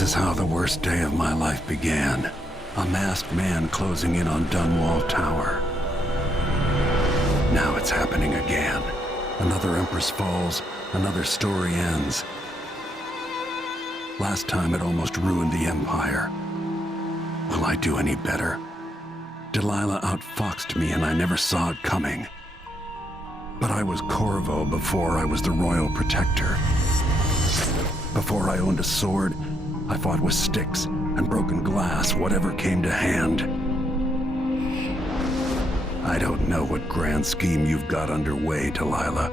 This is how the worst day of my life began. A masked man closing in on Dunwall Tower. Now it's happening again. Another Empress falls, another story ends. Last time it almost ruined the Empire. Will I do any better? Delilah outfoxed me and I never saw it coming. But I was Corvo before I was the Royal Protector. Before I owned a sword, I fought with sticks and broken glass, whatever came to hand. I don't know what grand scheme you've got underway, Delilah,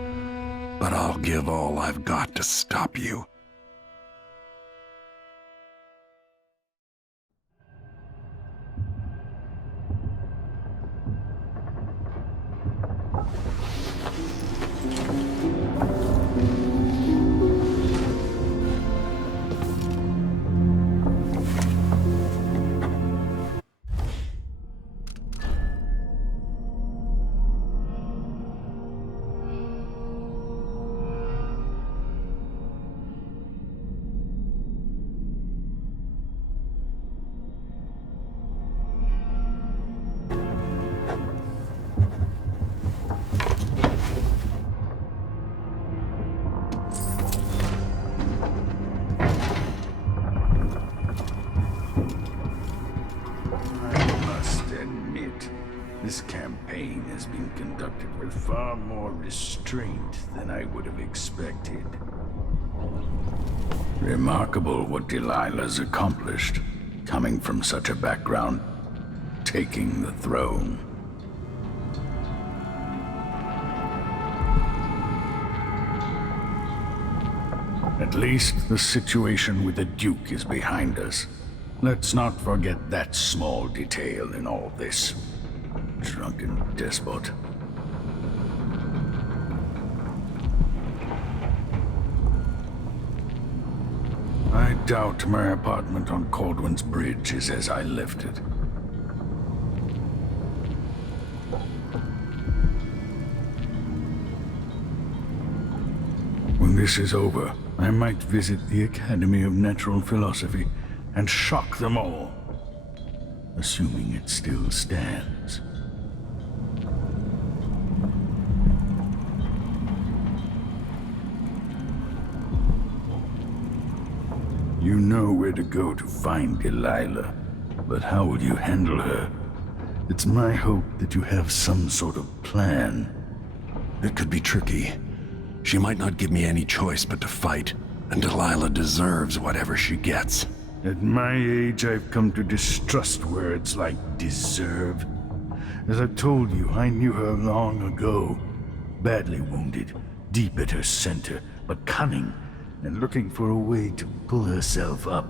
but I'll give all I've got to stop you. This campaign has been conducted with far more restraint than I would have expected. Remarkable what Delilah's accomplished, coming from such a background, taking the throne. At least the situation with the Duke is behind us. Let's not forget that small detail in all this. Drunken despot. I doubt my apartment on Caldwin's Bridge is as I left it. When this is over, I might visit the Academy of Natural Philosophy and shock them all, assuming it still stands. You know where to go to find Delilah, but how will you handle her? It's my hope that you have some sort of plan. It could be tricky. She might not give me any choice but to fight, and Delilah deserves whatever she gets. At my age, I've come to distrust words like deserve. As I've told you, I knew her long ago. Badly wounded, deep at her center, but cunning, and looking for a way to pull herself up.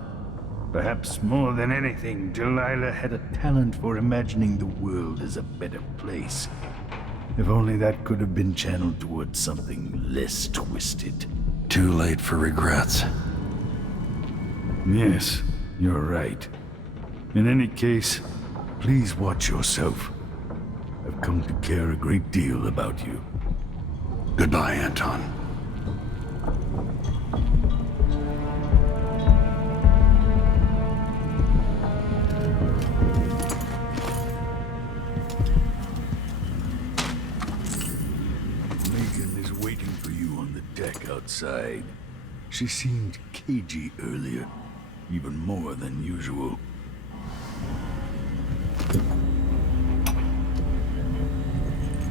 Perhaps more than anything, Delilah had a talent for imagining the world as a better place. If only that could have been channeled towards something less twisted. Too late for regrets. Yes, you're right. In any case, please watch yourself. I've come to care a great deal about you. Goodbye, Anton. Meagan is waiting for you on the deck outside. She seemed cagey earlier, even more than usual.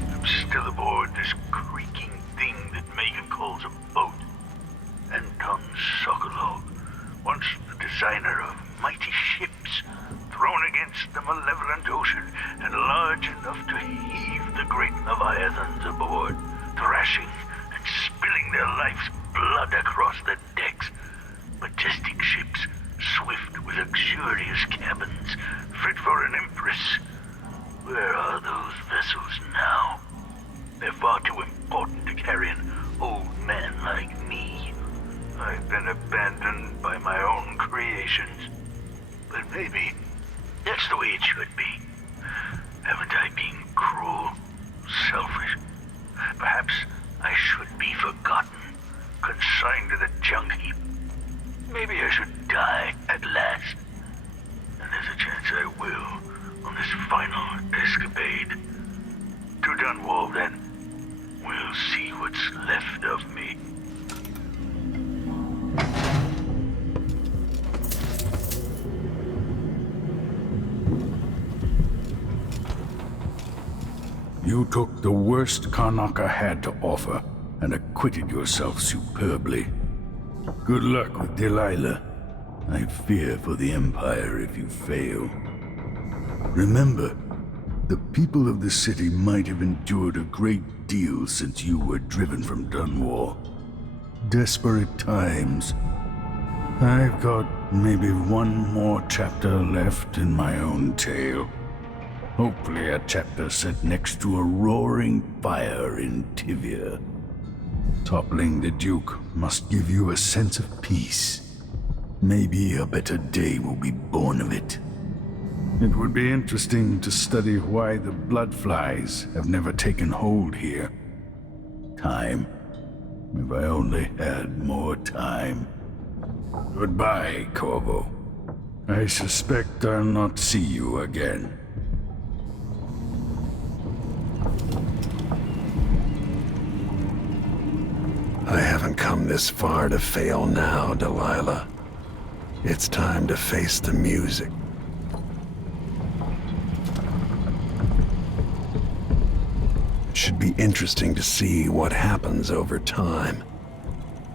I'm still aboard this creaking thing that Meagan calls a boat. Anton Sokolov, once the designer of mighty ships, thrown against the malevolent ocean and large enough to heave the great leviathans aboard, thrashing and spilling their life's blood across the decks. Majestic ships, swift with luxurious cabins, fit for an empress. Where are those vessels now? They're far too important to carry an old man like me. I've been abandoned by my own creations. But maybe that's the way it should be. Haven't I been cruel, selfish? Perhaps I should be forgotten, consigned to the junk heap. Maybe I should die at last. And there's a chance I will on this final escapade. To Dunwall, then. We'll see what's left of me. You took the worst Karnaca had to offer and acquitted yourself superbly. Good luck with Delilah. I fear for the Empire if you fail. Remember, the people of the city might have endured a great deal since you were driven from Dunwall. Desperate times. I've got maybe one more chapter left in my own tale. Hopefully a chapter set next to a roaring fire in Tivia. Toppling the Duke must give you a sense of peace. Maybe a better day will be born of it. It would be interesting to study why the bloodflies have never taken hold here. Time. If I only had more time. Goodbye, Corvo. I suspect I'll not see you again. I haven't come this far to fail now, Delilah. It's time to face the music. It should be interesting to see what happens over time,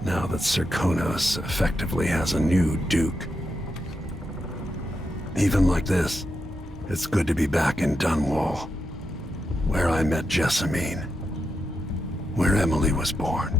now that Serkonos effectively has a new duke. Even like this, it's good to be back in Dunwall, where I met Jessamine, where Emily was born.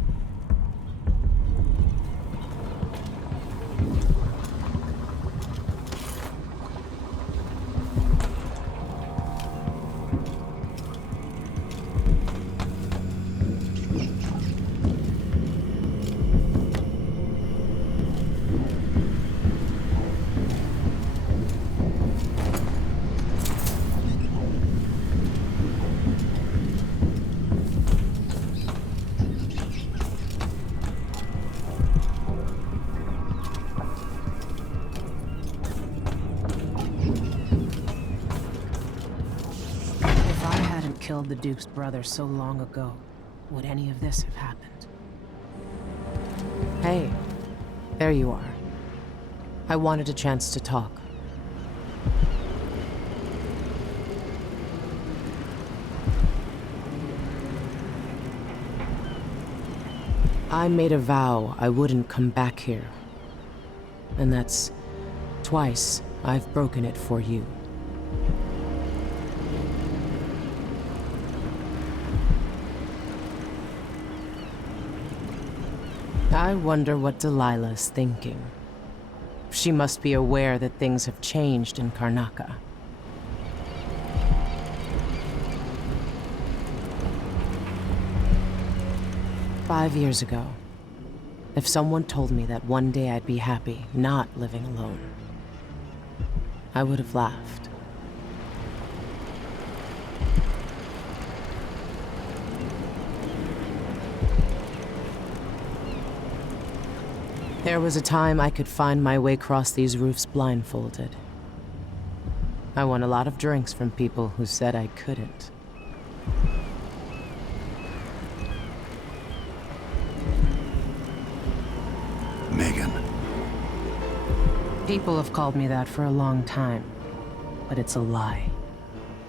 Killed the Duke's brother so long ago, would any of this have happened? Hey, there you are. I wanted a chance to talk. I made a vow I wouldn't come back here. And that's twice I've broken it for you. I wonder what Delilah's thinking. She must be aware that things have changed in Karnaca. "5 years ago, if someone told me that one day I'd be happy not living alone, I would have laughed. There was a time I could find my way across these roofs blindfolded. I won a lot of drinks from people who said I couldn't. Meagan. People have called me that for a long time, but it's a lie.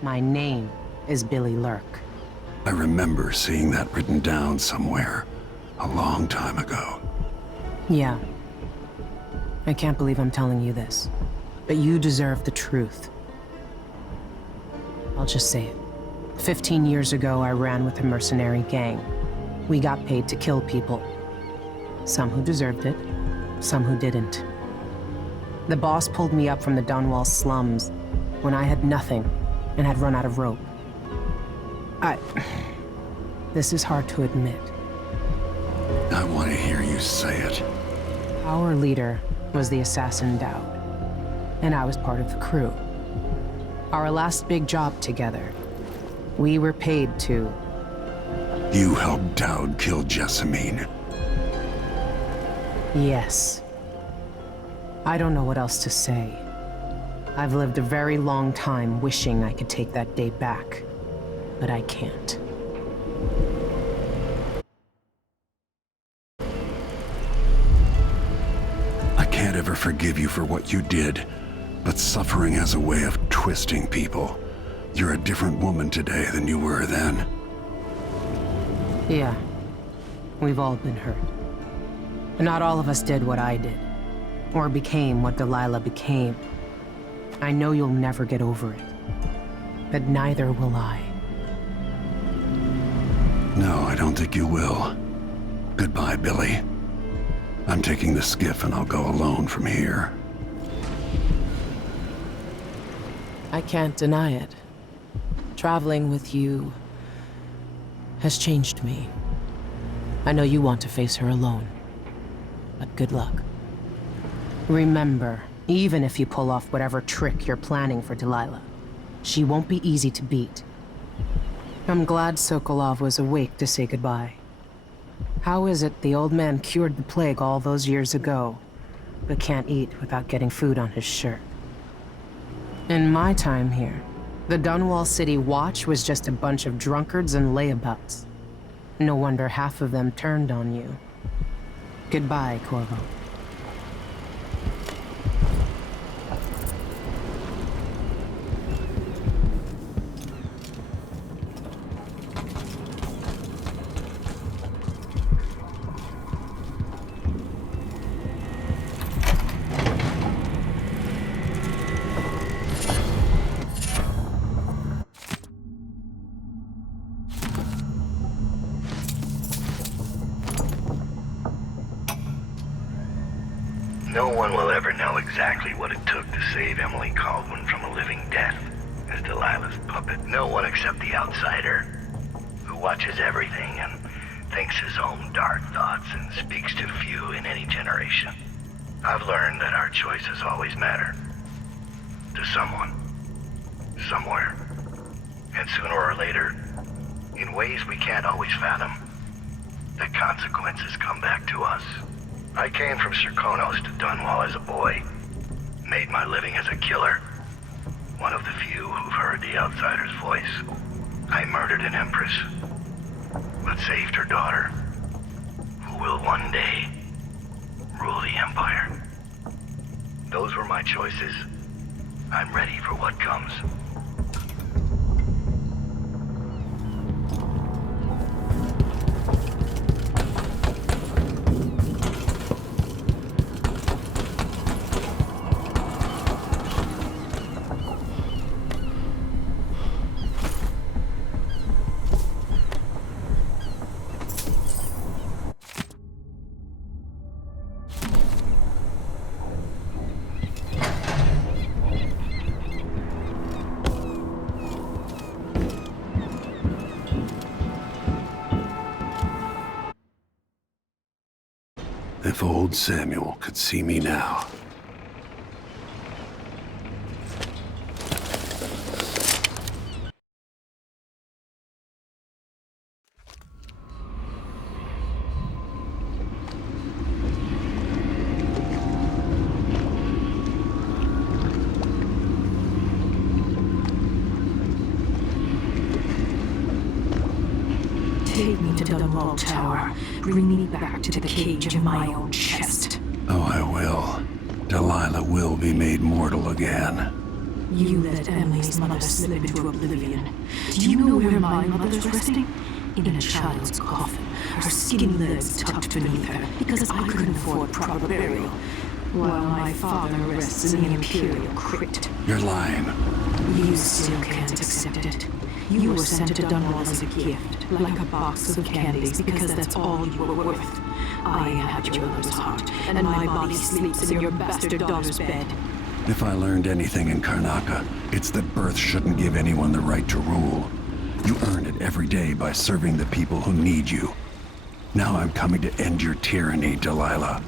My name is Billy Lurk. I remember seeing that written down somewhere a long time ago. Yeah. I can't believe I'm telling you this, but you deserve the truth. I'll just say it. 15 years ago, I ran with a mercenary gang. We got paid to kill people. Some who deserved it, some who didn't. The boss pulled me up from the Dunwall slums when I had nothing and had run out of rope. This is hard to admit. I want to hear you say it. Our leader was the assassin Daud, and I was part of the crew. Our last big job together, we were paid to... You helped Daud kill Jessamine. Yes. I don't know what else to say. I've lived a very long time wishing I could take that day back, but I can't. I can't ever forgive you for what you did, but suffering has a way of twisting people. You're a different woman today than you were then. Yeah, we've all been hurt. But not all of us did what I did, or became what Delilah became. I know you'll never get over it, but neither will I. No, I don't think you will. Goodbye, Billy. I'm taking the skiff and I'll go alone from here. I can't deny it. Traveling with you has changed me. I know you want to face her alone, but good luck. Remember, even if you pull off whatever trick you're planning for Delilah, she won't be easy to beat. I'm glad Sokolov was awake to say goodbye. How is it the old man cured the plague all those years ago, but can't eat without getting food on his shirt? In my time here, the Dunwall City Watch was just a bunch of drunkards and layabouts. No wonder half of them turned on you. Goodbye, Corvo. No one will ever know exactly what it took to save Emily Caldwin from a living death as Delilah's puppet. No one except the outsider, who watches everything and thinks his own dark thoughts and speaks to few in any generation. I've learned that our choices always matter. To someone. Somewhere. And sooner or later, in ways we can't always fathom, the consequences come back to us. I came from Serkonos to Dunwall as a boy. Made my living as a killer. One of the few who've heard the outsider's voice. I murdered an Empress, but saved her daughter, who will one day rule the Empire. Those were my choices. I'm ready for what comes. If old Samuel could see me now. Take me to the Dunwall Tower. Bring me back to the cage of my own chest. Oh, I will. Delilah will be made mortal again. You let Emily's mother slip into oblivion. Do you know where my mother's resting? In a child's coffin, her skinny legs tucked beneath her, because I couldn't afford proper burial, while my father rests in the Imperial crypt. You're lying. You still can't accept it. You were sent to Dunwall as a gift, like a box of candies, because that's all you were worth. I inhabit your mother's heart, and my body sleeps in your bastard daughter's bed. If I learned anything in Karnaca, it's that birth shouldn't give anyone the right to rule. You earn it every day by serving the people who need you. Now I'm coming to end your tyranny, Delilah.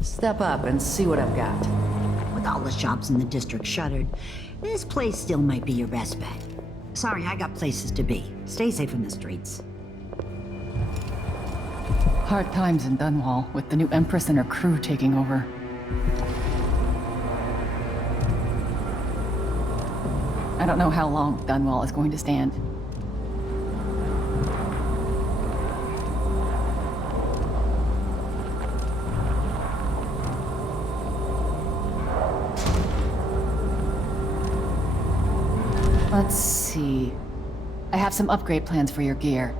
Step up and see what I've got. With all the shops in the district shuttered, this place still might be your best bet. Sorry, I got places to be. Stay safe in the streets. Hard times in Dunwall, with the new Empress and her crew taking over. I don't know how long Dunwall is going to stand. Let's see. I have some upgrade plans for your gear.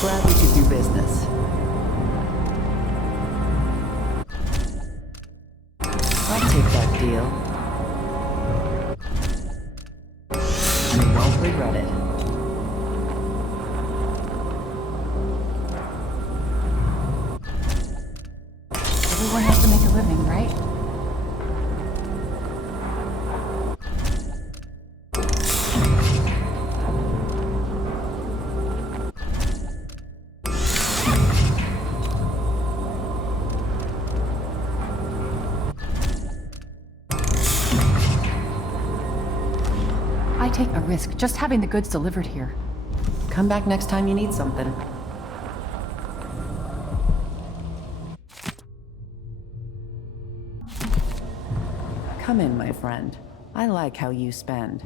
Glad we could do business. I'll take that deal. You won't regret it. Everyone has to make a living, right? I take a risk just having the goods delivered here. Come back next time you need something. Come in, my friend. I like how you spend.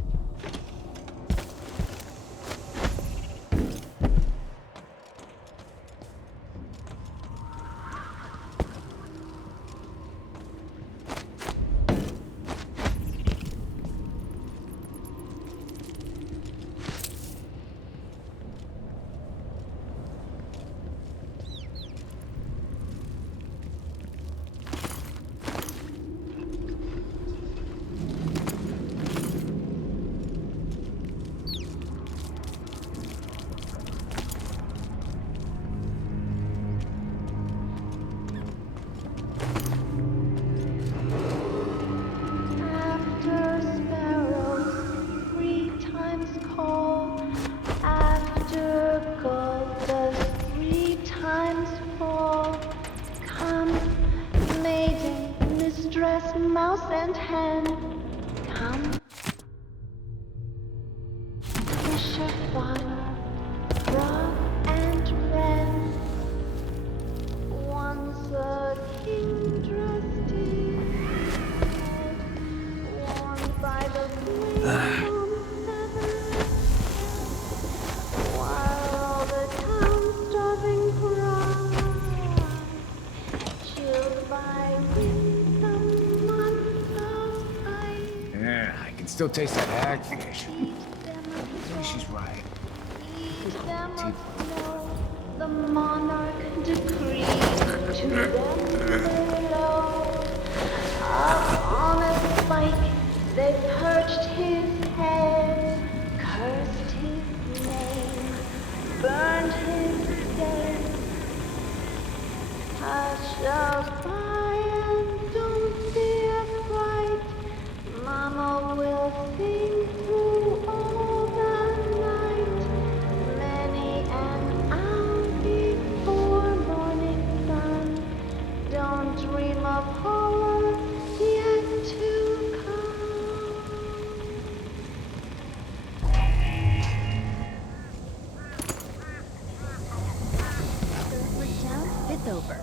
Still taste that hagfish. Maybe she's right. The monarch decreed to them below. Up on a spike they perched his head, cursed his name, burned his dead. Hush up high and don't be afraid. Mama will sing through all the night, many an hour before morning sun. Don't dream of horror yet to come. We're down fifth over.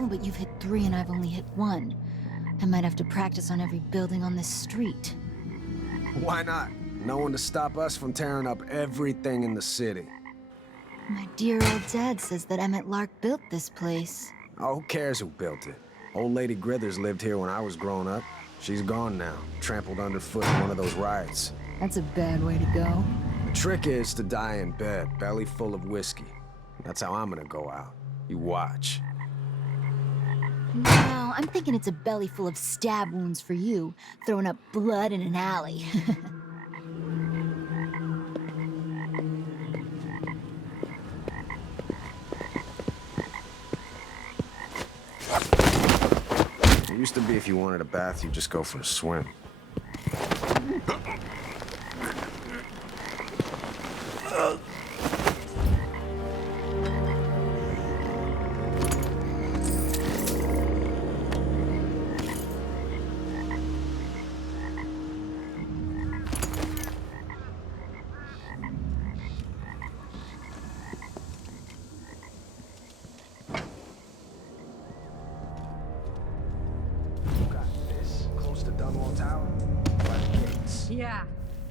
Oh, but you've hit 3 and I've only hit 1. I might have to practice on every building on this street. Why not? No one to stop us from tearing up everything in the city. My dear old dad says that Emmett Lark built this place. Oh, who cares who built it? Old Lady Grithers lived here when I was growing up. She's gone now, trampled underfoot in one of those riots. That's a bad way to go. The trick is to die in bed, belly full of whiskey. That's how I'm gonna go out. You watch. No, I'm thinking it's a belly full of stab wounds for you, throwing up blood in an alley. It used to be if you wanted a bath, you just go for a swim. Close to Dunwall Tower? By the gates. Yeah.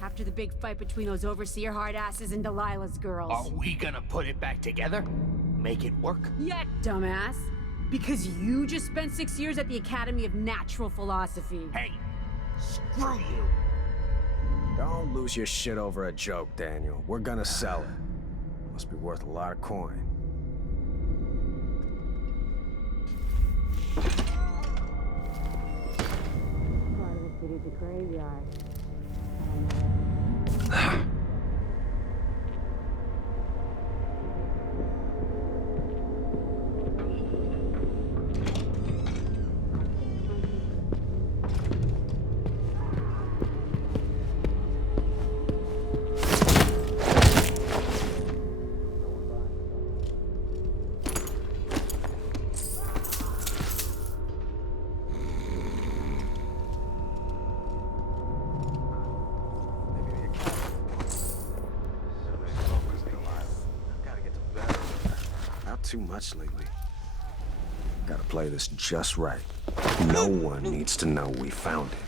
After the big fight between those overseer hard-asses and Delilah's girls. Are we gonna put it back together? Make it work? Yeah, dumbass. Because you just spent 6 years at the Academy of Natural Philosophy. Hey, screw you. Don't lose your shit over a joke, Daniel. We're gonna sell it. Must be worth a lot of coin. Part of the city's a graveyard. Too much lately. Gotta play this just right. No one needs to know we found it.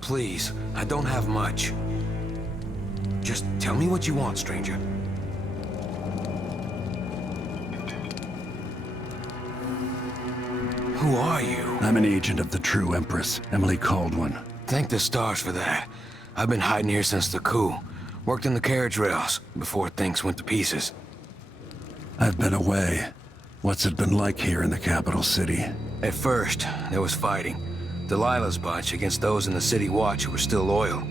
Please, I don't have much. Just tell me what you want, stranger. Who are you? I'm an agent of the true Empress, Emily Caldwin. Thank the stars for that. I've been hiding here since the coup. Worked in the carriage rails before things went to pieces. I've been away. What's it been like here in the capital city? At first, there was fighting. Delilah's bunch against those in the city watch who were still loyal.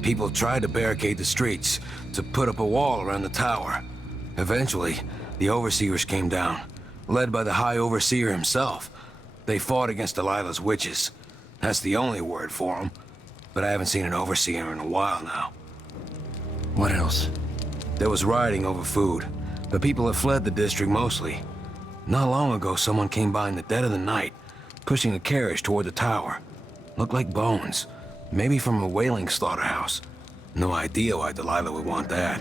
People tried to barricade the streets, to put up a wall around the tower. Eventually, the overseers came down, led by the High Overseer himself. They fought against Delilah's witches. That's the only word for them. But I haven't seen an overseer in a while now. What else? There was rioting over food, but people have fled the district mostly. Not long ago, someone came by in the dead of the night, pushing a carriage toward the tower. Looked like bones. Maybe from a whaling slaughterhouse. No idea why Delilah would want that.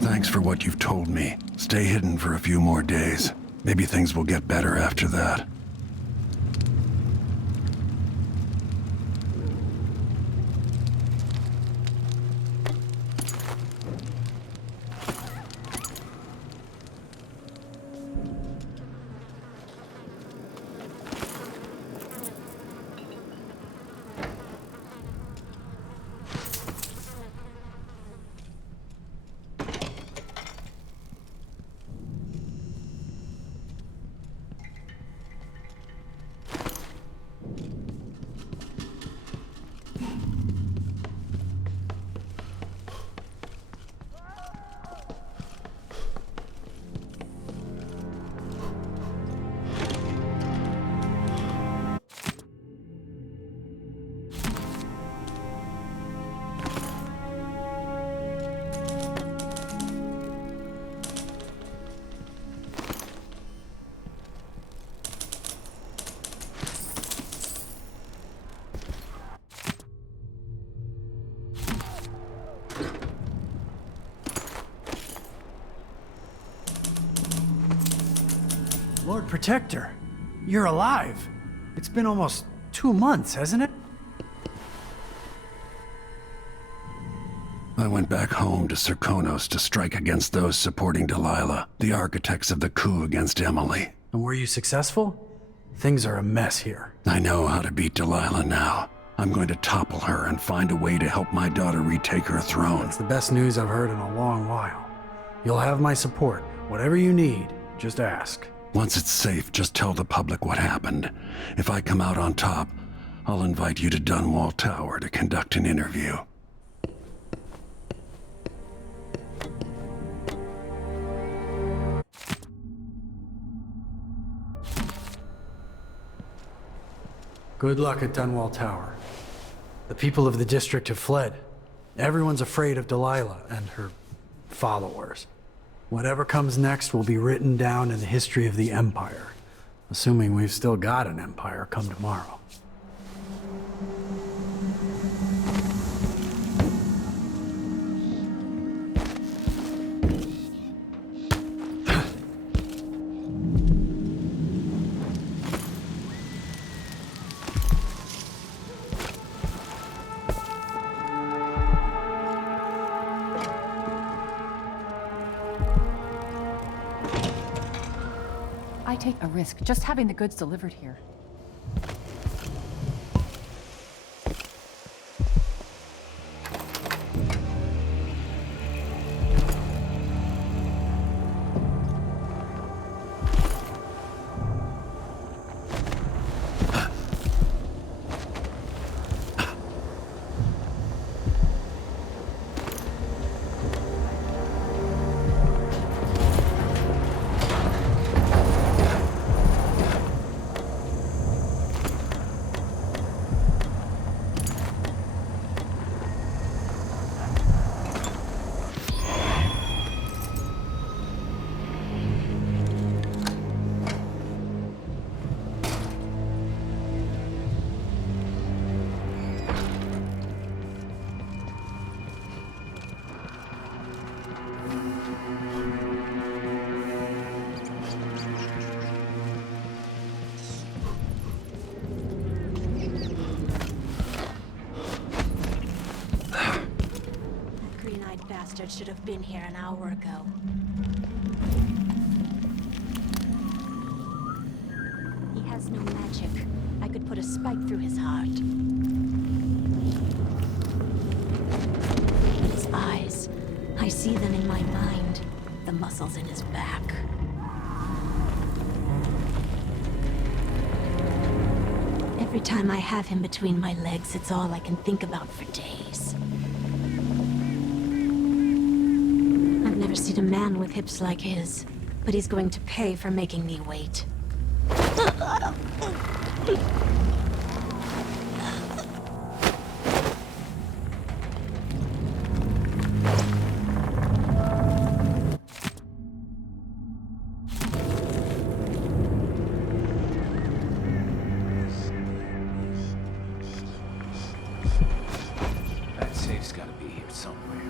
Thanks for what you've told me. Stay hidden for a few more days. Maybe things will get better after that. Lord Protector, you're alive. It's been almost 2 months, hasn't it? I went back home to Serkonos to strike against those supporting Delilah, the architects of the coup against Emily. And were you successful? Things are a mess here. I know how to beat Delilah now. I'm going to topple her and find a way to help my daughter retake her throne. That's the best news I've heard in a long while. You'll have my support. Whatever you need, just ask. Once it's safe, just tell the public what happened. If I come out on top, I'll invite you to Dunwall Tower to conduct an interview. Good luck at Dunwall Tower. The people of the district have fled. Everyone's afraid of Delilah and her followers. Whatever comes next will be written down in the history of the Empire, assuming we've still got an empire come tomorrow. I take a risk just having the goods delivered here. Should have been here an hour ago. He has no magic. I could put a spike through his heart. His eyes. I see them in my mind. The muscles in his back. Every time I have him between my legs, it's all I can think about for days. I've never seen a man with hips like his, but he's going to pay for making me wait. That safe's gotta be here somewhere.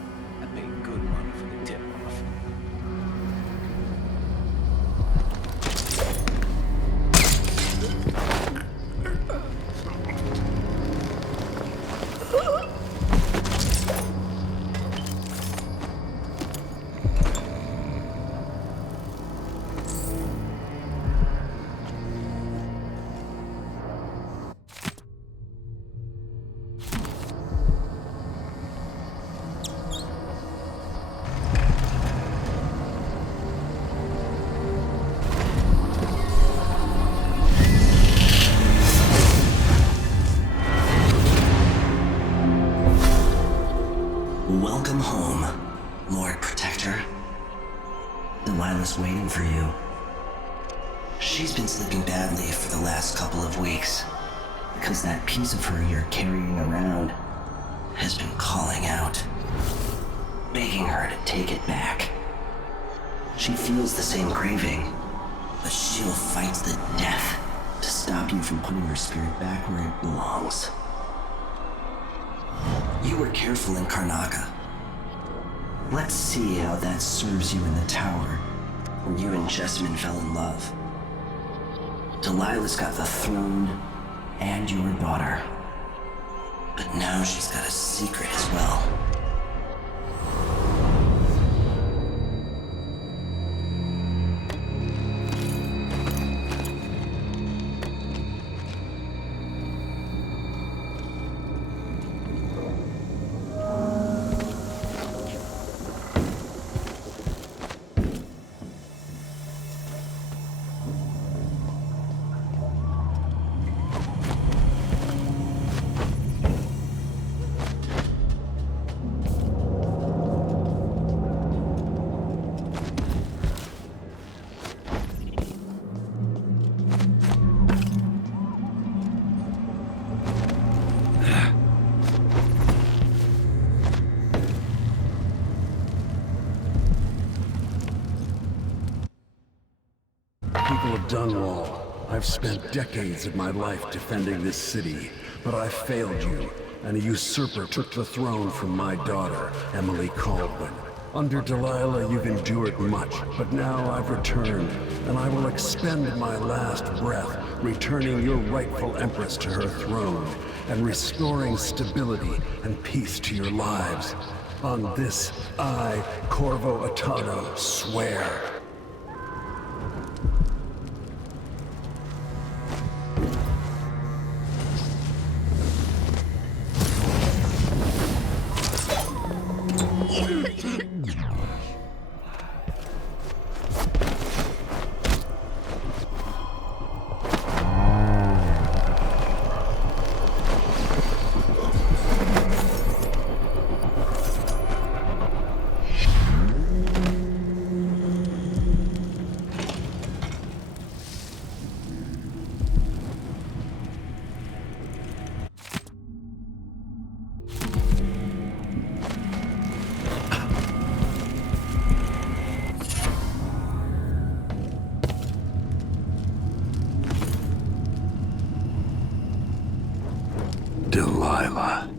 I made good money for the tip-off. Welcome home, Lord Protector. Delilah's waiting for you. She's been sleeping badly for the last couple of weeks, because that piece of her you're carrying around has been calling out, begging her to take it back. She feels the same craving, but she'll fight to the death to stop you from putting her spirit back where it belongs. You were careful in Karnaca. Let's see how that serves you in the tower, where you and Jessamine fell in love. Delilah's got the throne and your daughter. But now she's got a secret as well. People of Dunwall, I've spent decades of my life defending this city, but I failed you, and a usurper took the throne from my daughter, Emily Caldwin. Under Delilah, you've endured much, but now I've returned, and I will expend my last breath, returning your rightful Empress to her throne, and restoring stability and peace to your lives. On this, I, Corvo Attano, swear. Delilah.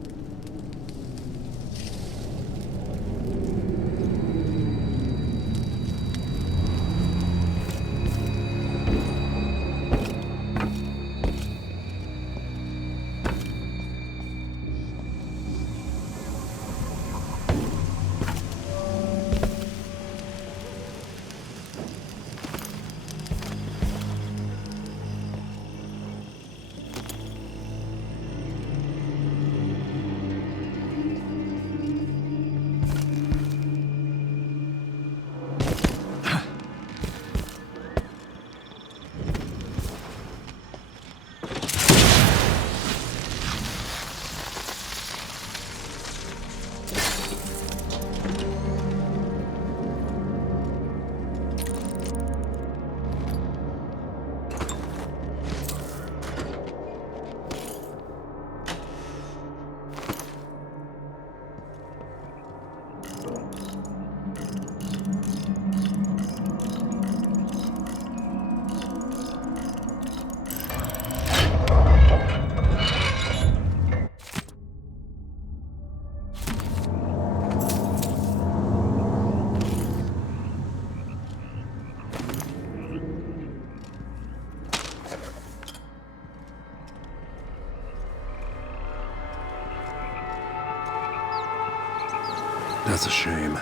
That's a shame.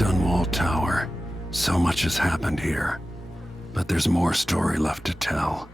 Dunwall Tower. So much has happened here. But there's more story left to tell.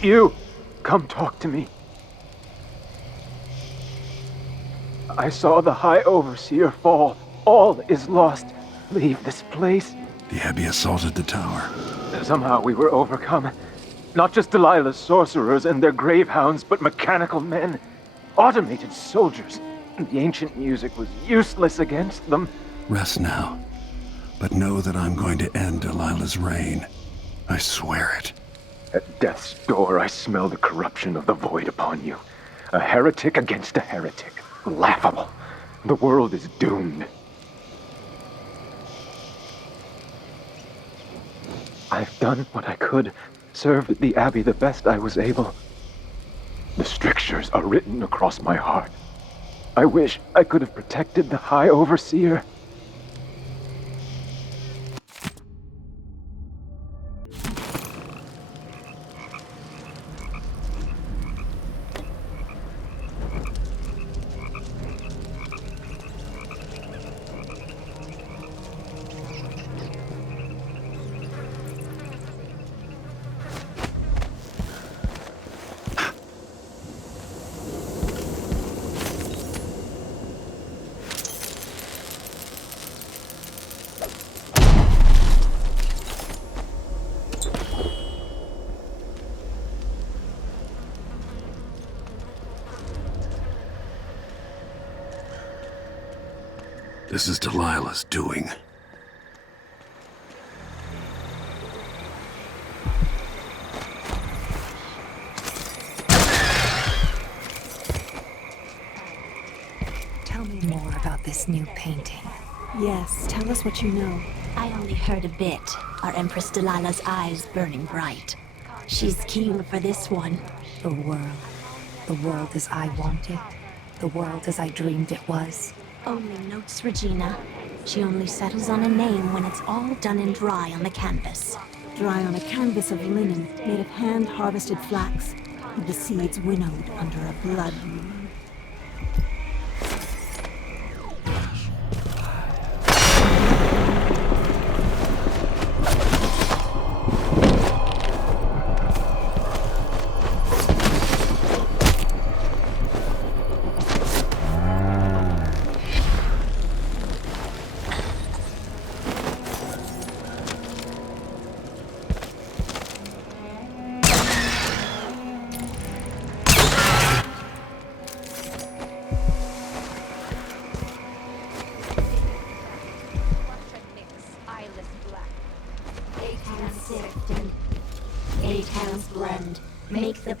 You! Come talk to me. I saw the High Overseer fall. All is lost. Leave this place. The Abbey assaulted the tower. Somehow we were overcome. Not just Delilah's sorcerers and their gravehounds, but mechanical men. Automated soldiers. The ancient music was useless against them. Rest now. But know that I'm going to end Delilah's reign. I swear it. At death's door, I smell the corruption of the void upon you. A heretic against a heretic. Laughable. The world is doomed. I've done what I could, served the Abbey the best I was able. The strictures are written across my heart. I wish I could have protected the High Overseer. This is Delilah's doing. Tell me more about this new painting. Yes, tell us what you know. I only heard a bit. Our Empress Delilah's eyes burning bright. She's keen for this one. The world. The world as I want it. The world as I dreamed it was. Only notes, Regina. She only settles on a name when it's all done and dry on the canvas. Dry on a canvas of linen made of hand-harvested flax, with the seeds winnowed under a blood moon.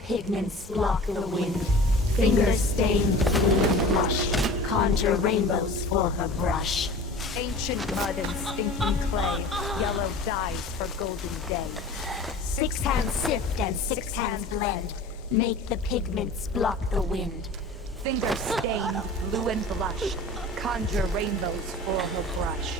Pigments block the wind. Fingers stained blue and blush. Conjure rainbows for her brush. Ancient mud and stinking clay. Yellow dyes for golden day. 6 hands sift and 6 hands blend. Make the pigments block the wind. Fingers stained blue and blush. Conjure rainbows for her brush.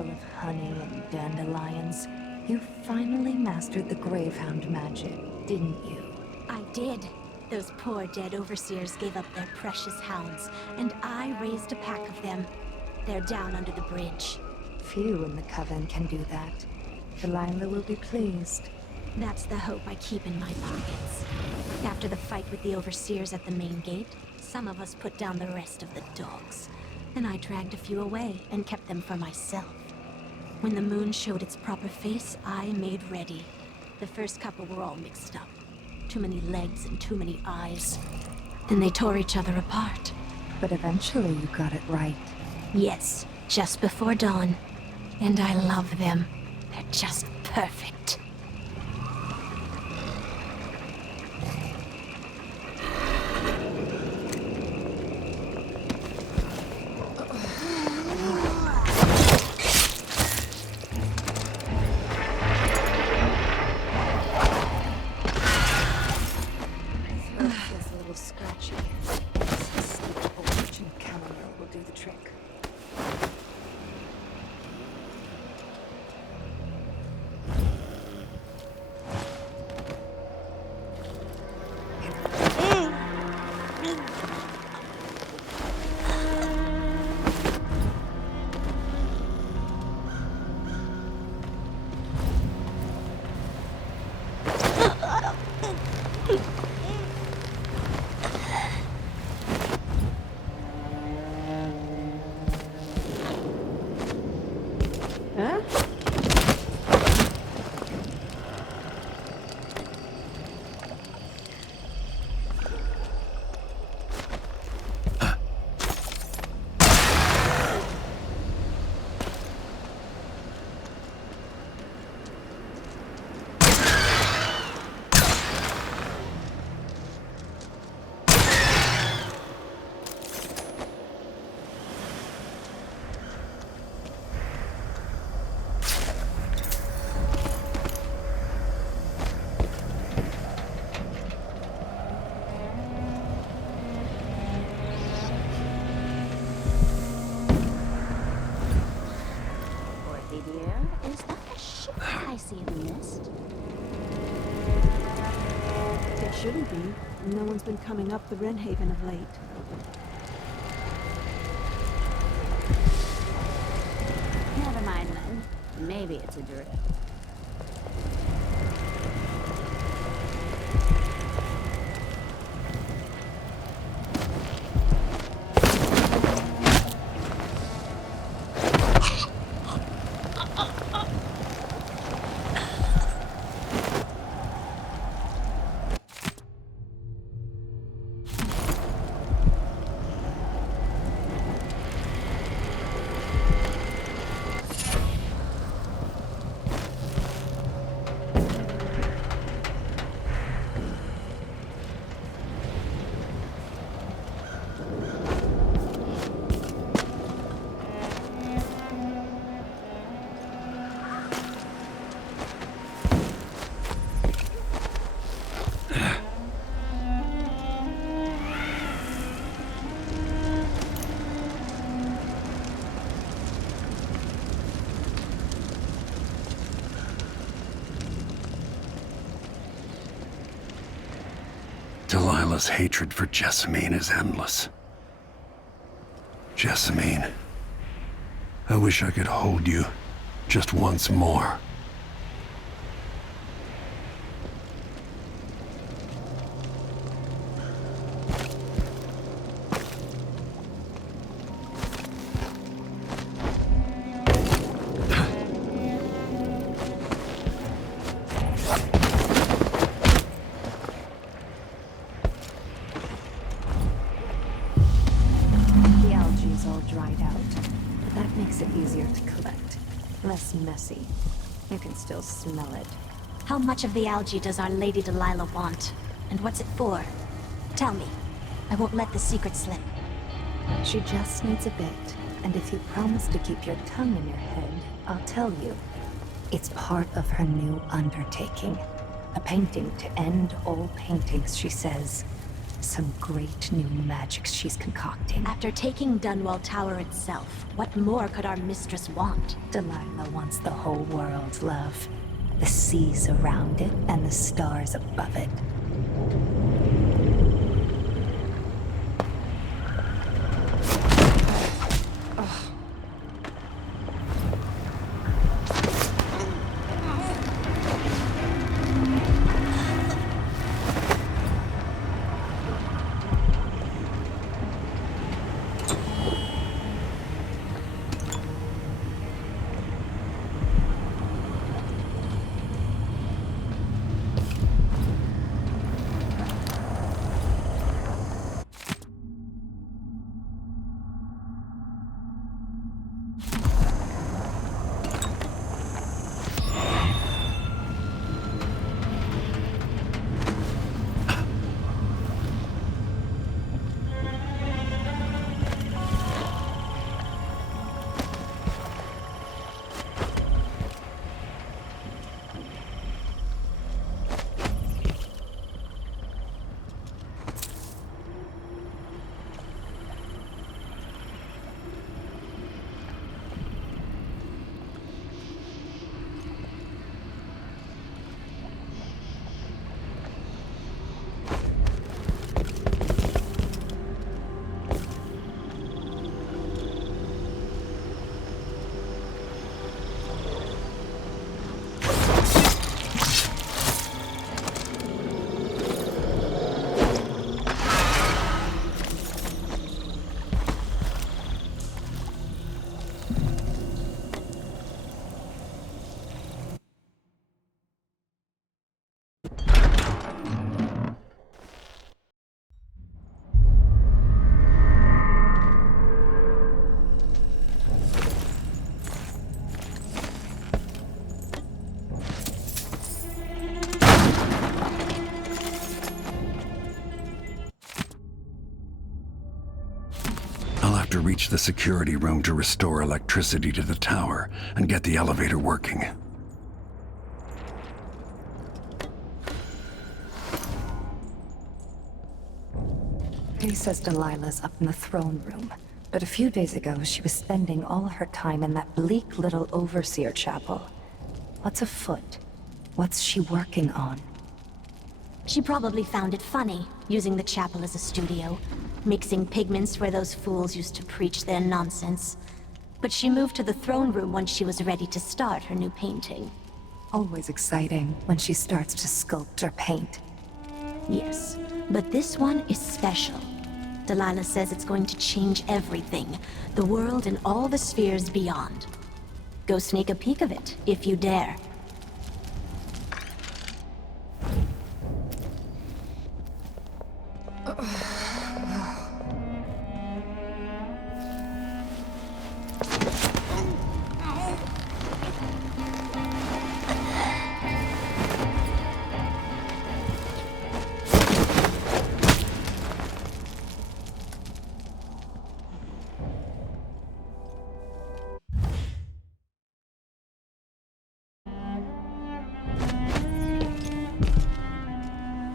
full of honey and dandelions. You finally mastered the Gravehound magic, didn't you? I did. Those poor dead overseers gave up their precious hounds, and I raised a pack of them. They're down under the bridge. Few in the Coven can do that. Delilah will be pleased. That's the hope I keep in my pockets. After the fight with the overseers at the main gate, some of us put down the rest of the dogs. Then I dragged a few away and kept them for myself. When the moon showed its proper face, I made ready. The first couple were all mixed up. Too many legs and too many eyes. Then they tore each other apart. But eventually you got it right. Yes, just before dawn. And I love them. They're just perfect. Shouldn't be. No one's been coming up the Wrenhaven of late. Never mind then. Maybe it's a drift. Delilah's hatred for Jessamine is endless. Jessamine, I wish I could hold you just once more. Messy. You can still smell it. How much of the algae does Our Lady Delilah want? And what's it for? Tell me. I won't let the secret slip. She just needs a bit. And if you promise to keep your tongue in your head, I'll tell you. It's part of her new undertaking. A painting to end all paintings, she says. Some great new magics she's concocting. After taking Dunwall Tower itself, what more could our mistress want? Delilah wants the whole world's love. The seas around it and the stars above it. To reach the security room to restore electricity to the tower and get the elevator working. He says Delilah's up in the throne room, but a few days ago she was spending all her time in that bleak little overseer chapel. What's afoot? What's she working on? She probably found it funny, using the chapel as a studio, mixing pigments where those fools used to preach their nonsense. But she moved to the throne room once she was ready to start her new painting. Always exciting when she starts to sculpt or paint. Yes, but this one is special. Delilah says it's going to change everything, the world and all the spheres beyond. Go sneak a peek of it, if you dare.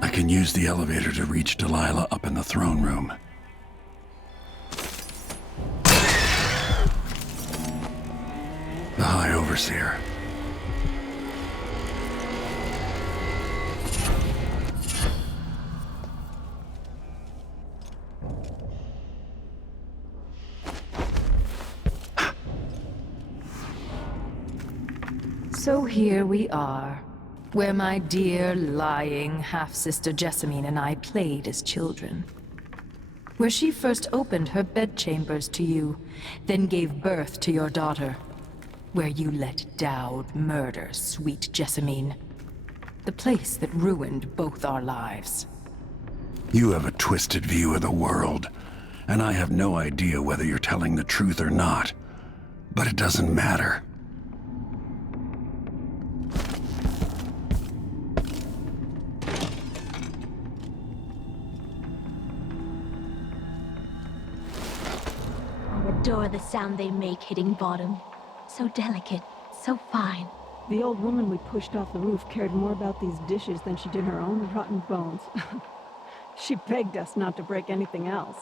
I can use the elevator to reach Delilah up in the throne room. The High Overseer. So here we are, where my dear, lying half-sister Jessamine and I played as children. Where she first opened her bedchambers to you, then gave birth to your daughter. Where you let Daud murder sweet Jessamine. The place that ruined both our lives. You have a twisted view of the world, and I have no idea whether you're telling the truth or not. But it doesn't matter. I adore the sound they make hitting bottom. So delicate, so fine. The old woman we pushed off the roof cared more about these dishes than she did her own rotten bones. She begged us not to break anything else.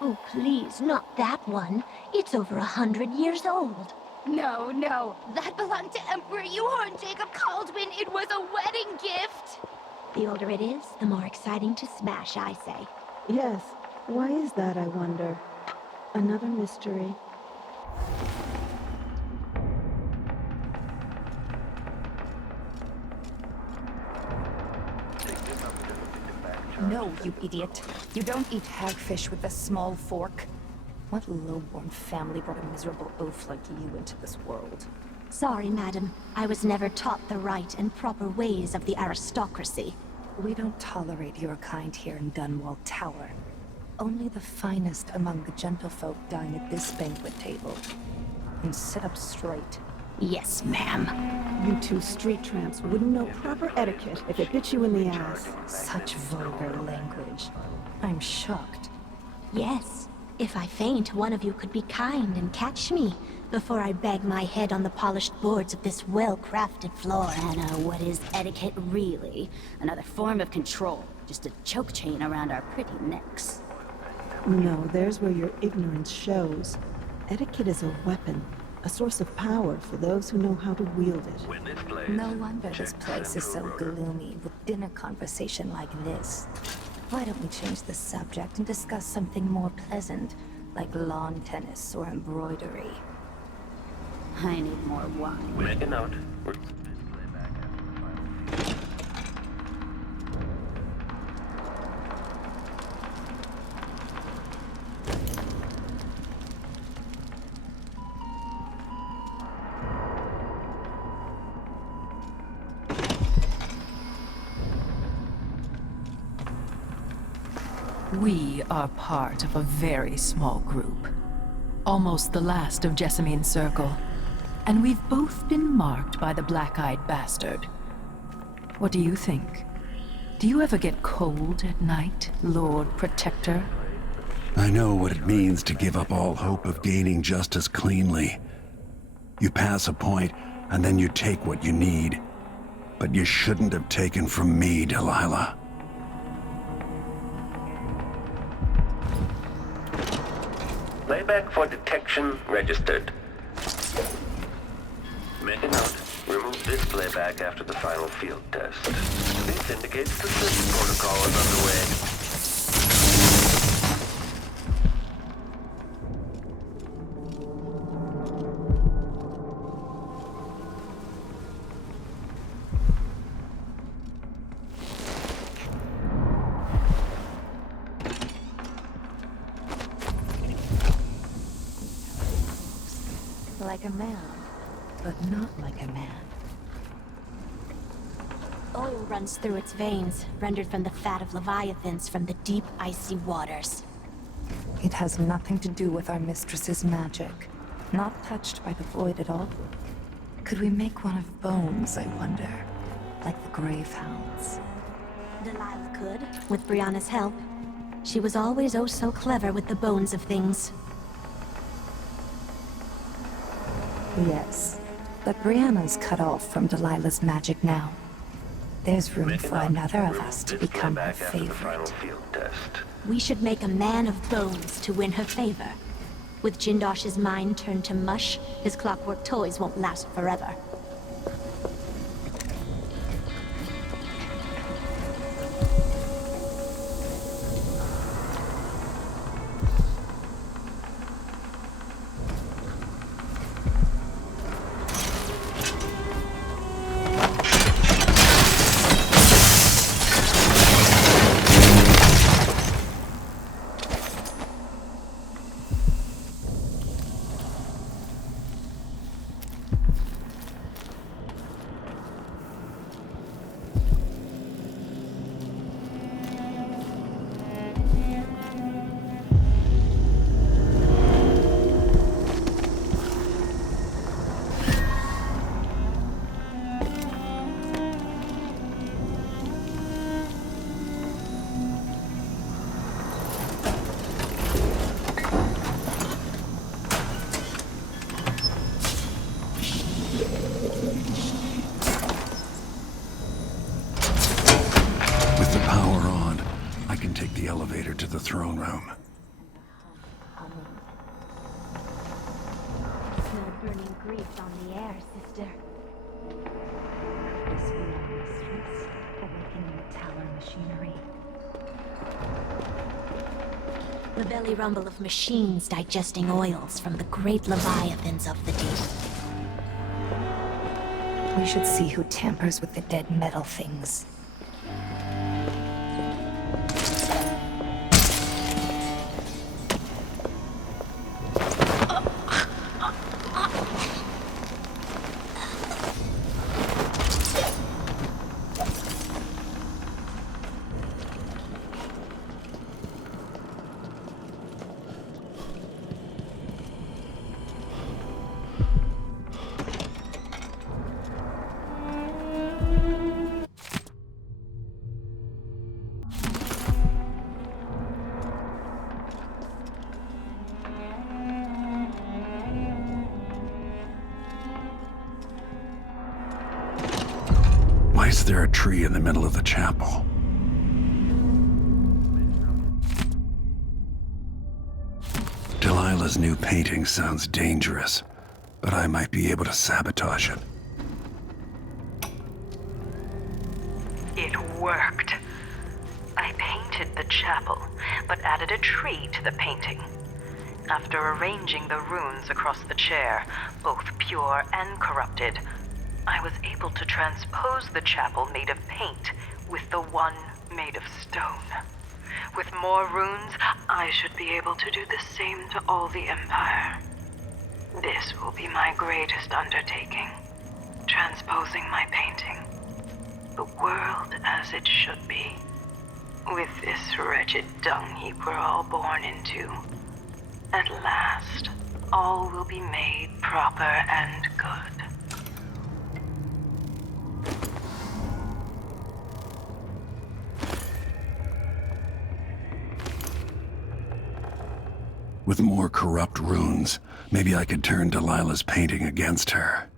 Oh, please, not that one. It's over 100 years old. No, no. That belonged to Emperor Yuhorn Jacob Caldwin. It was a wedding gift. The older it is, the more exciting to smash, I say. Yes. Why is that, I wonder? Another mystery. No, you idiot. You don't eat hagfish with a small fork. What low-born family brought a miserable oaf like you into this world? Sorry, madam. I was never taught the right and proper ways of the aristocracy. We don't tolerate your kind here in Dunwall Tower. Only the finest among the gentlefolk dine at this banquet table. And sit up straight. Yes, ma'am. You two street tramps wouldn't know proper etiquette if it bit you in the ass. Such vulgar language. I'm shocked. Yes. If I faint, one of you could be kind and catch me before I bang my head on the polished boards of this well-crafted floor. Anna, what is etiquette really? Another form of control. Just a choke chain around our pretty necks. No, there's where your ignorance shows. Etiquette is a weapon, a source of power for those who know how to wield it. No wonder this place is so gloomy with dinner conversation like this. Why don't we change the subject and discuss something more pleasant, like lawn tennis or embroidery? I need more wine. Make a note. We are part of a very small group. Almost the last of Jessamine's circle. And we've both been marked by the black-eyed bastard. What do you think? Do you ever get cold at night, Lord Protector? I know what it means to give up all hope of gaining justice cleanly. You pass a point, and then you take what you need. But you shouldn't have taken from me, Delilah. Playback for detection registered. Make a note. Remove this playback after the final field test. This indicates the search protocol is underway. Like a man, but not like a man. Oil runs through its veins, rendered from the fat of leviathans from the deep, icy waters. It has nothing to do with our mistress's magic. Not touched by the void at all. Could we make one of bones, I wonder? Like the Gravehounds. Delilah could, with Brianna's help. She was always oh so clever with the bones of things. Yes, but Brianna's cut off from Delilah's magic now. There's room for another of us to become her favorite. We should make a man of bones to win her favor. With Jindosh's mind turned to mush, his clockwork toys won't last forever. can take the elevator to the throne room. Smell burning grease on the air, sister. Whisper on mistress, awakening the tower machinery. The belly rumble of machines digesting oils from the great leviathans of the deep. We should see who tampers with the dead metal things. Why is there a tree in the middle of the chapel? Delilah's new painting sounds dangerous, but I might be able to sabotage it. It worked. I painted the chapel, but added a tree to the painting. After arranging the runes across the chair, both pure and corrupted, I was able to transpose the chapel made of paint with the one made of stone. With more runes, I should be able to do the same to all the Empire. This will be my greatest undertaking, transposing my painting. The world as it should be. With this wretched dung heap we're all born into. At last, all will be made proper and good. With more corrupt runes, maybe I could turn Delilah's painting against her.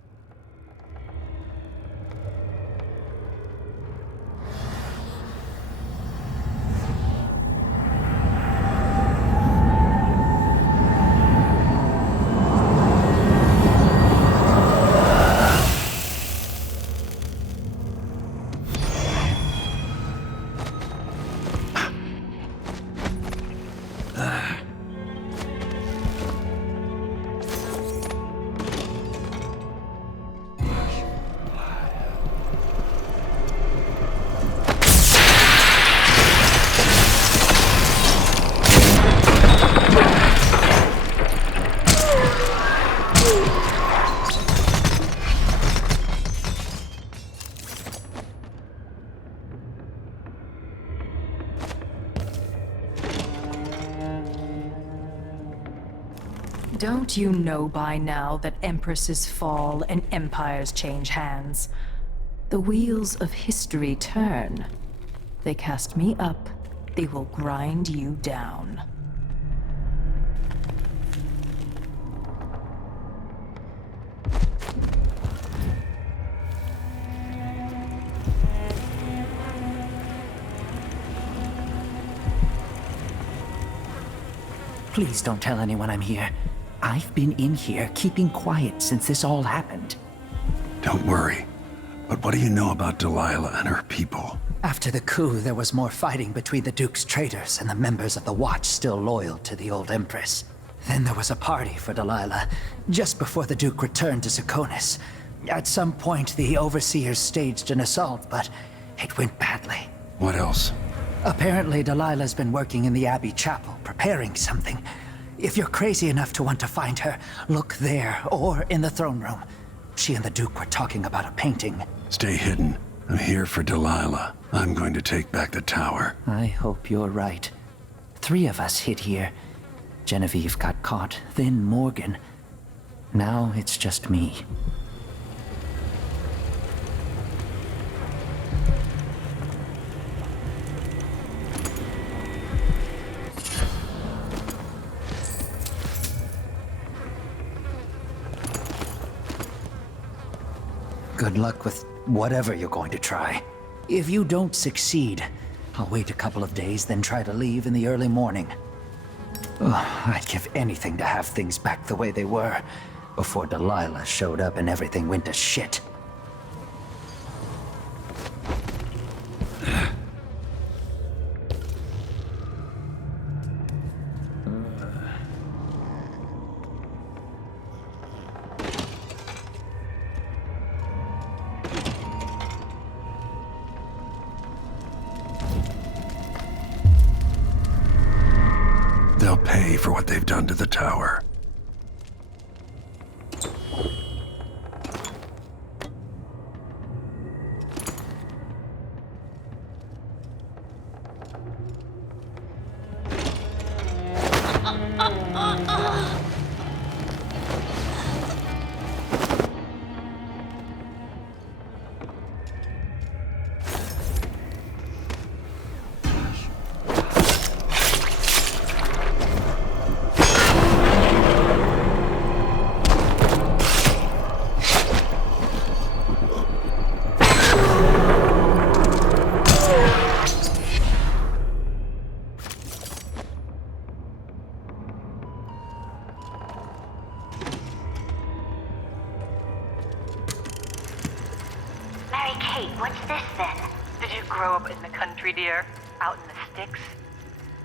Don't you know by now that empresses fall and empires change hands? The wheels of history turn. They cast me up, they will grind you down. Please don't tell anyone I'm here. I've been in here keeping quiet since this all happened. Don't worry. But what do you know about Delilah and her people? After the coup, there was more fighting between the Duke's traitors and the members of the Watch still loyal to the old Empress. Then there was a party for Delilah, just before the Duke returned to Serconis. At some point, the Overseers staged an assault, but it went badly. What else? Apparently, Delilah's been working in the Abbey Chapel, preparing something. If you're crazy enough to want to find her, look there, or in the throne room. She and the Duke were talking about a painting. Stay hidden. I'm here for Delilah. I'm going to take back the tower. I hope you're right. 3 of us hid here. Genevieve got caught, then Morgan. Now it's just me. Good luck with whatever you're going to try. If you don't succeed, I'll wait a couple of days, then try to leave in the early morning. I'd give anything to have things back the way they were, before Delilah showed up and everything went to shit. They'll pay for what they've done to the tower. What's this then? Did you grow up in the country, dear? Out in the sticks?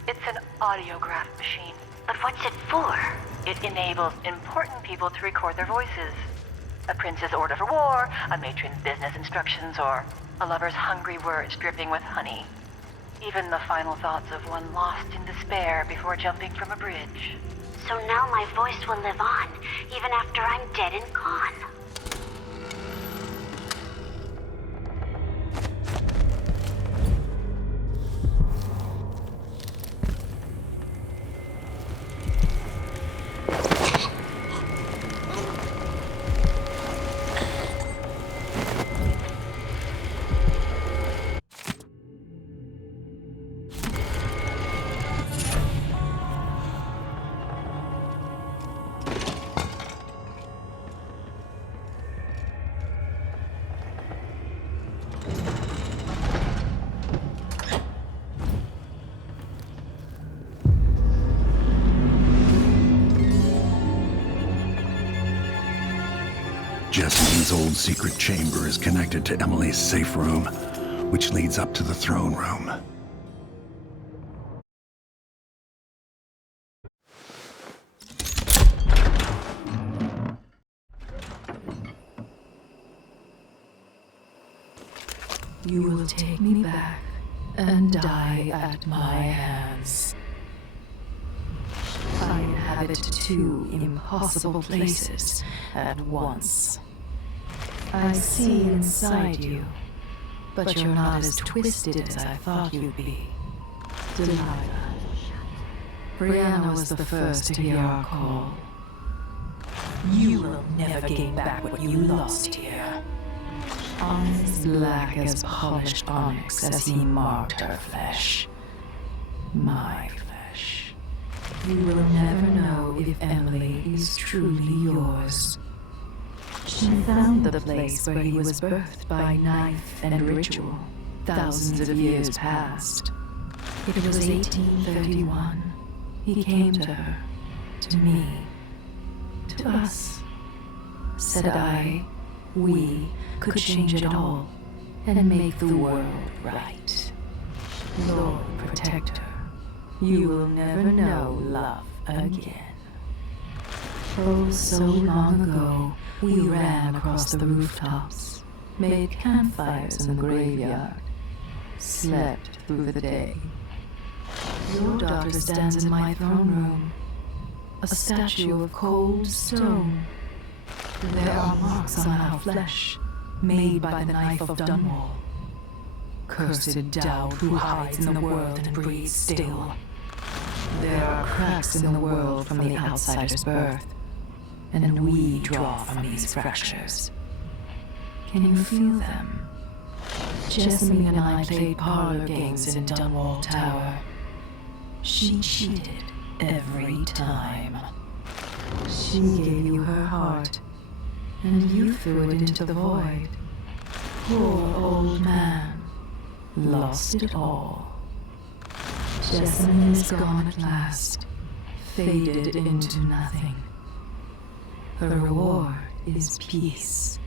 It's an audiograph machine. But what's it for? It enables important people to record their voices. A prince's order for war, a matron's business instructions, or a lover's hungry words dripping with honey. Even the final thoughts of one lost in despair before jumping from a bridge. So now my voice will live on, even after I'm dead and gone. Jessamine's old secret chamber is connected to Emily's safe room, which leads up to the throne room. You will take me back and die at my hands. I inhabit two impossible places at once. I see inside you, but you're not as twisted as I thought you'd be. Delilah. Brianna was the first to hear our call. You will never gain back what you lost here. As black as polished onyx as he marked her flesh. My flesh. You will never know if Emily is truly yours. She found the place where he was birthed by knife and ritual, thousands of years past. It was 1831. He came to her, to me, to us. Said I, we could change it all and make the world right. Lord Protector, you will never know love again. Oh, so long ago, we ran across the rooftops, made campfires in the graveyard, slept through the day. Your daughter stands in my throne room, a statue of cold stone. There are marks on our flesh, made by the knife of Dunwall. Cursed Daud who hides in the world and breathes still. There are cracks in the world from the outsider's birth, and we draw from these fractures. Can you feel them? Jessamine and I played parlor games in Dunwall Tower. She cheated every time. She gave you her heart, and you threw it into the void. Poor old man, lost it all. Jessamine is gone at last, faded into nothing. Her reward is peace.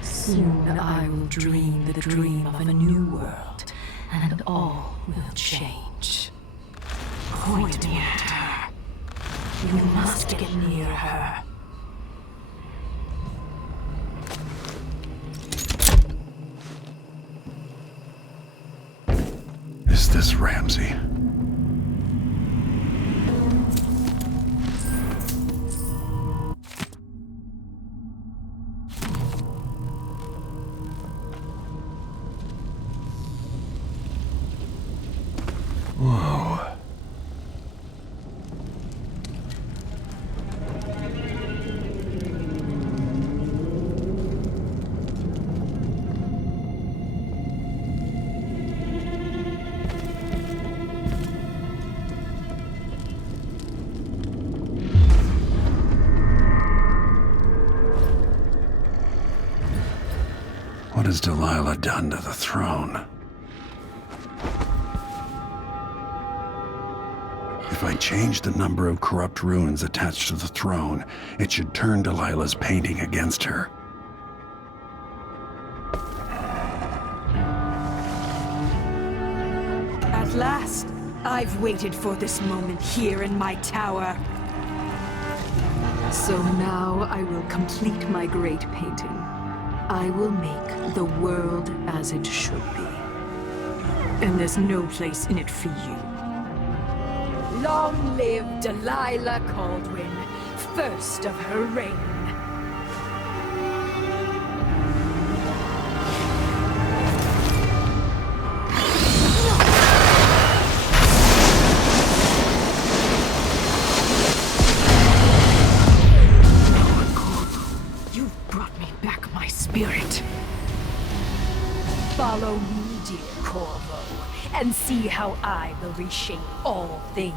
Soon I will dream the dream of a new world, and all will change. Point me at her. You must get near her. Is this Ramsey? Whoa. What has Delilah done to the throne? If I change the number of corrupt runes attached to the throne, it should turn Delilah's painting against her. At last, I've waited for this moment here in my tower. So now I will complete my great painting. I will make the world as it should be. And there's no place in it for you. Long live Delilah Caldwin, first of her reign. You've brought me back my spirit. Follow me, dear Corvo, and see how I will reshape all things.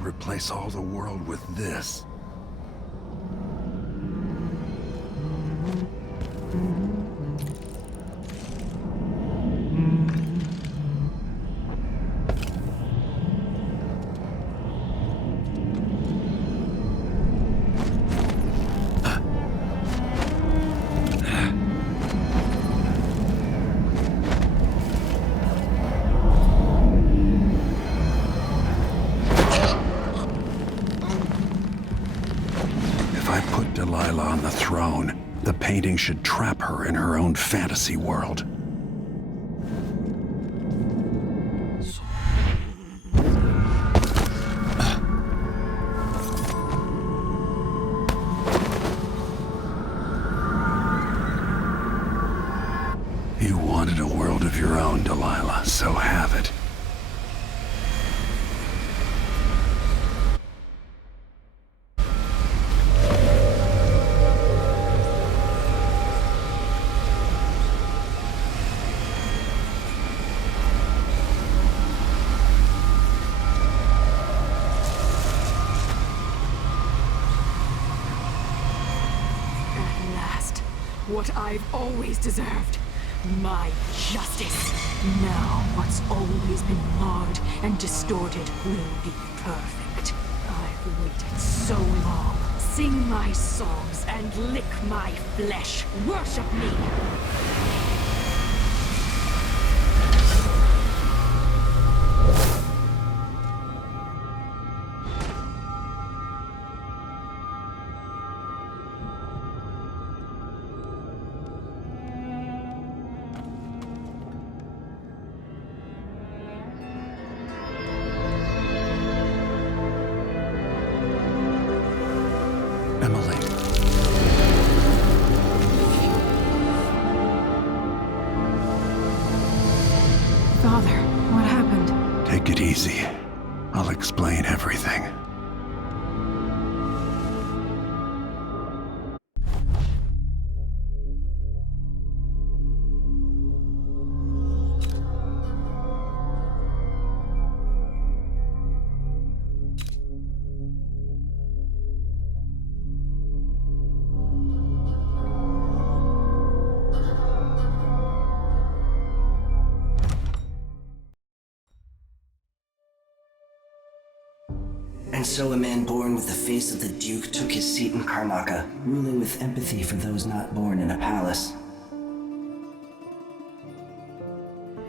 Replace all the world with this. Delilah on the throne, the painting should trap her in her own fantasy world. You wanted a world of your own, Delilah, so have it. What I've always deserved. My justice. Now what's always been marred and distorted will be perfect. I've waited so long, Sing my songs and lick my flesh. Worship me. Take it easy. I'll explain everything. And so a man born with the face of the Duke took his seat in Karnaca, ruling with empathy for those not born in a palace.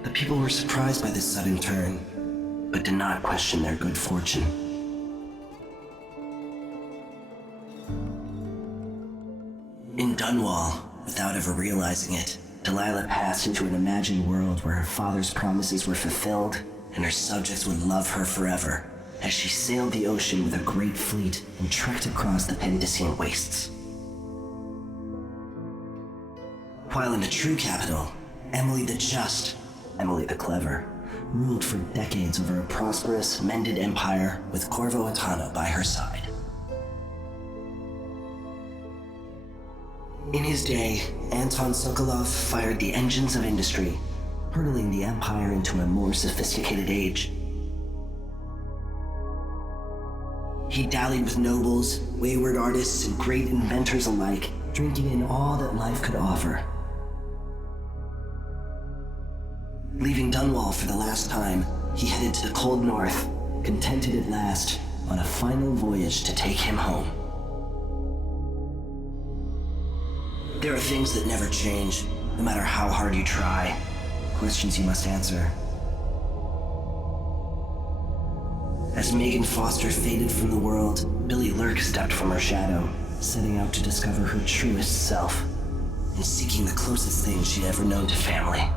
The people were surprised by this sudden turn, but did not question their good fortune. In Dunwall, without ever realizing it, Delilah passed into an imagined world where her father's promises were fulfilled and her subjects would love her forever, as she sailed the ocean with a great fleet and trekked across the Pendician wastes. While in the true capital, Emily the Just, Emily the Clever, ruled for decades over a prosperous, mended empire with Corvo Atana by her side. In his day, Anton Sokolov fired the engines of industry, hurtling the empire into a more sophisticated age. He dallied with nobles, wayward artists, and great inventors alike, drinking in all that life could offer. Leaving Dunwall for the last time, he headed to the cold north, contented at last, on a final voyage to take him home. There are things that never change, no matter how hard you try. Questions you must answer. As Meagan Foster faded from the world, Billy Lurk stepped from her shadow, setting out to discover her truest self, and seeking the closest thing she'd ever known to family.